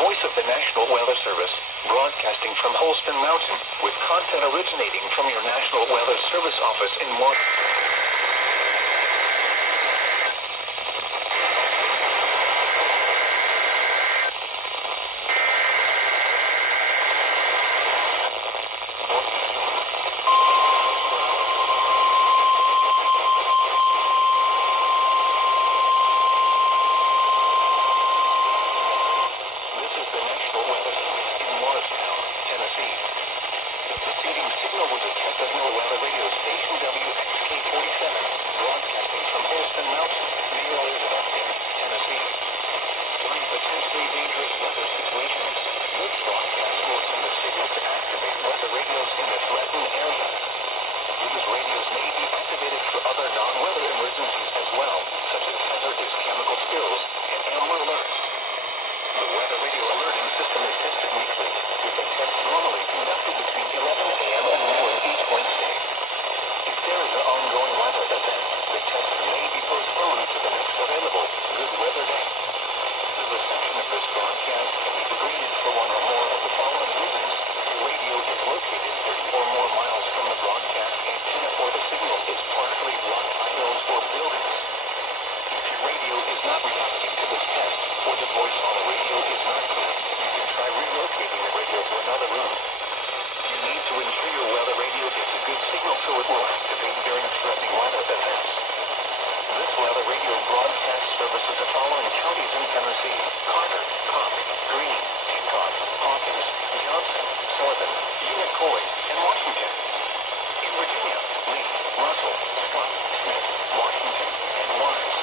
voice of the National Weather Service, broadcasting from Holston Mountain, with content originating from your National Weather Service office in Morristown. Tennessee. The preceding signal was a Chesterfield weather radio station WXK47, broadcasting from Holston Mountain, near Elizabeth, Tennessee. During potentially dangerous weather situations, this broadcast will send a signal to activate weather radios in the threatened area. These radios may be activated for other non-weather emergencies as well, such as hazardous chemical spills and amber alerts. The weather radio alerting system is tested weekly, with the test normally conducted between 11 a.m. and noon each Wednesday. If there is an ongoing weather event, the test may be postponed to the next available good weather day. The reception of this broadcast can be degraded for one or more of the following reasons. The radio is located 30 or more miles from the broadcast antenna, or the signal is partially blocked by hills or buildings. If your radio is not reacting to this test, or the voice on the radio is not clear, you can try relocating the radio to another room. You need to ensure your weather radio gets a good signal so it will activate during threatening weather events. This weather radio broadcast services the following counties in Tennessee: Carter, Cobb, Greene, Hancock, Hawkins, Johnson, Sullivan, Unicoi, and Washington. In Virginia, Lee, Russell, Scott, Smith, Washington, and Wise.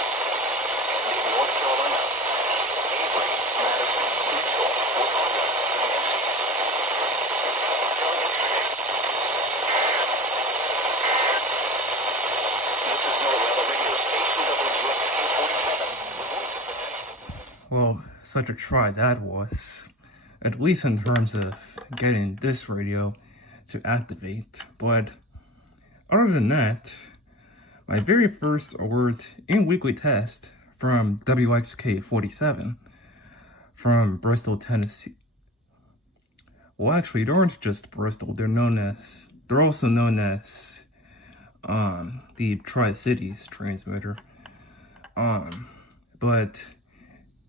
And in North Carolina, Avery, Madison, Bristol, Wauconda, and Nancy. This is no weather radio station WXK47. Well, such a try that was, at least in terms of getting this radio to activate. But other than that, my very first alert and weekly test from WXK47 from Bristol, Tennessee. Well, actually, they aren't just Bristol. They're also known as the Tri-Cities transmitter. But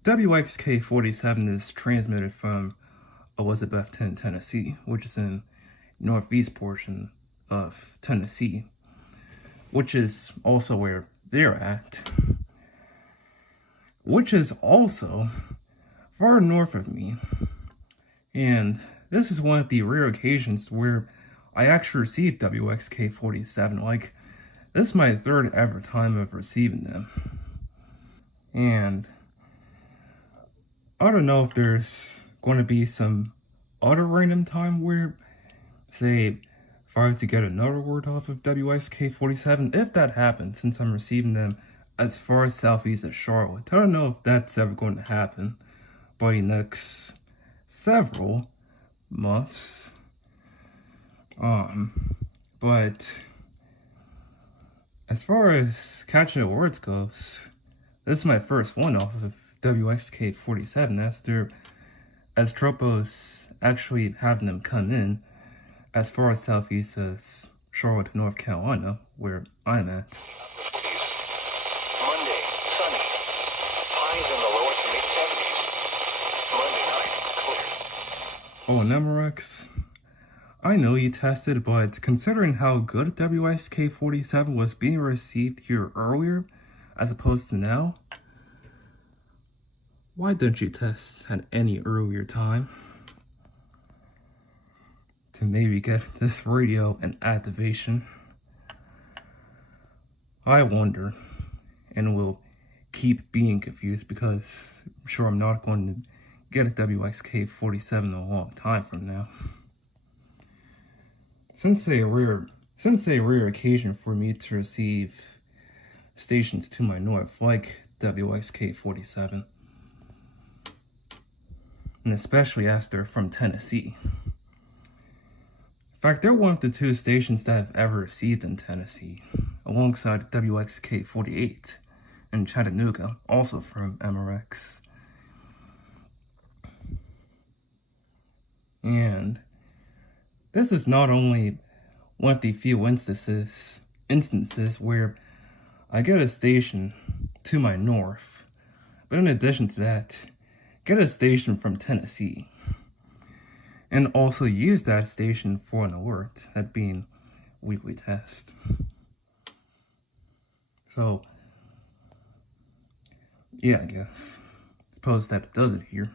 WXK47 is transmitted from Elizabethton, Tennessee, which is in northeast portion of Tennessee, which is also where they're at, which is also far north of me. And this is one of the rare occasions where I actually received WXK47. Like, this is my third ever time of receiving them. And I don't know if there's going to be some other random time where, say, if I was to get another word off of WXK47, if that happens, since I'm receiving them as far as southeast as Charlotte. I don't know if that's ever going to happen by the next several months. But as far as catching the words goes, this is my first one off of WXK47 as Tropos actually having them come in as far as southeast as Charlotte, North Carolina, where I'm at. Monday, sunny. Highs in the lower to mid 70s. Monday night, clear. Oh, and MRX, I know you tested, but considering how good WXK47 was being received here earlier, as opposed to now, why don't you test at any earlier time to maybe get this radio an activation? I wonder, and will keep being confused because I'm sure I'm not going to get a WXK47 in a long time from now. Since a rare occasion for me to receive stations to my north, like WXK47, and especially as they're from Tennessee. In fact, they're one of the two stations that I've ever received in Tennessee, alongside WXK48 in Chattanooga, also from MRX. this is not only one of the few instances where I get a station to my north, but in addition to that, get a station from Tennessee, and also use that station for an alert, that being weekly test. So, yeah, I guess. Suppose that does it here.